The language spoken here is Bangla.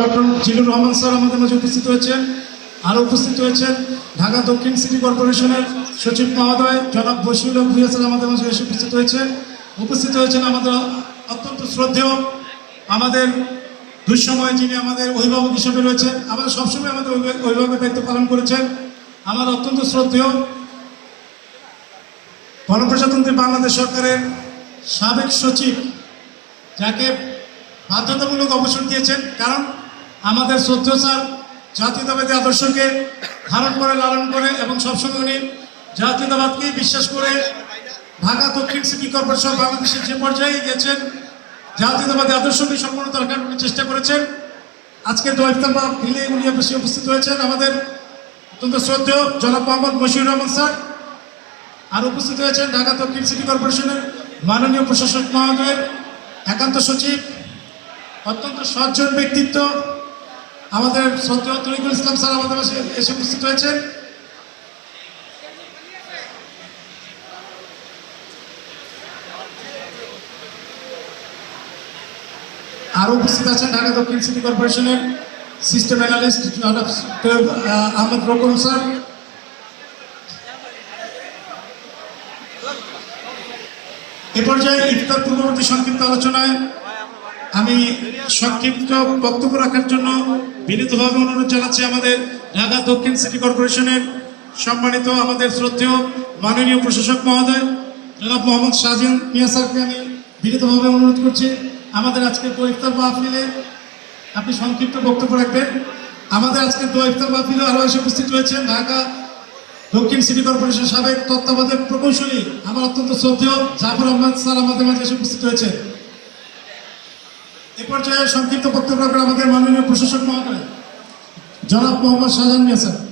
ডক্টর জিলুর রহমান স্যার আমাদের মাঝে উপস্থিত হয়েছেন আরও উপস্থিত হয়েছেন। ঢাকা দক্ষিণ সিটি কর্পোরেশনের সচিব মহোদয় জনাব বশির ভুইয়া স্যার আমাদের মাঝে এসে উপস্থিত হয়েছেন। উপস্থিত হয়েছেন আমাদের অত্যন্ত শ্রদ্ধেয় আমাদের দুঃসময় যিনি আমাদের অভিভাবক হিসেবে রয়েছেন আমাদের সবসময় আমাদের অভিভাবক- অভিভাবকের দায়িত্ব পালন করেছেন। আমার অত্যন্ত শ্রদ্ধেয় গণপ্রজাতন্ত্রী বাংলাদেশ সরকারের সাবেক সচিব, যাকে বাধ্যতামূলক অবসর দিয়েছেন। কারণ আমাদের শ্রদ্ধেয় স্যার, জাতীয়তাবাদী আদর্শকে ধারণ করে, লালন করে এবং সবসময় উনি জাতীয়তাবাদকে বিশ্বাস করে ঢাকা দক্ষিণ সিটি কর্পোরেশন বাংলাদেশের যে পর্যায়ে গেছেন জাতীয়তাবাদী আদর্শকে সম্পূর্ণ রাখার উনি চেষ্টা করেছেন। আজকে দোয়াইফতামা মিলে উনি বেশি উপস্থিত হয়েছেন। আমাদের অত্যন্ত শ্রদ্ধেয় জনাব মোহাম্মদ মশিউর রহমান স্যার, আর উপস্থিত হয়েছেন ঢাকা দক্ষিণ সিটি কর্পোরেশনের মাননীয় প্রশাসক মহোদয়ের একান্ত সচিব, অত্যন্ত সজ্জন ব্যক্তিত্ব আমাদের শ্রদ্ধেয় তরিকুল ইসলাম স্যার আমাদের এসে উপস্থিত হয়েছেন। আরও উপস্থিত আছেন ঢাকা দক্ষিণ সিটি কর্পোরেশনের সিস্টেম অ্যানালিস্ট আহমদ রকম স্যার। এ পর্যায়ে ইফতার পূর্ববর্তী সংক্ষিপ্ত আলোচনায় আমি সংক্ষিপ্ত বক্তব্য রাখার জন্য বিনীতভাবে অনুরোধ জানাচ্ছি আমাদের ঢাকা দক্ষিণ সিটি কর্পোরেশনের সম্মানিত আমাদের শ্রদ্ধেয় মাননীয় প্রশাসক মহোদয়, জনাব মোহাম্মদ শাহজাহান মিয়া স্যারকে আমি বিনীতভাবে অনুরোধ করছি আমাদের আজকে দো ইফতার মাহফিলে আপনি সংক্ষিপ্ত বক্তব্য রাখবেন। আমাদের আজকে দো ইফতার মাহফিলে আরও এসে উপস্থিত হয়েছেন ঢাকা দক্ষিণ সিটি কর্পোরেশন সাবেক তত্ত্বাবধায়ক প্রকৌশলী, আমার অত্যন্ত শ্রদ্ধেয় জাফর আহমদ স্যার আমাদের মাঝে এসে উপস্থিত হয়েছেন। এ পর্যায়ে সংক্ষিপ্ত বক্তব্য রাখবেন আমাদের মাননীয় প্রশাসক মহোদয়। জনাব মোহাম্মদ শাহজাহান মিয়া স্যার।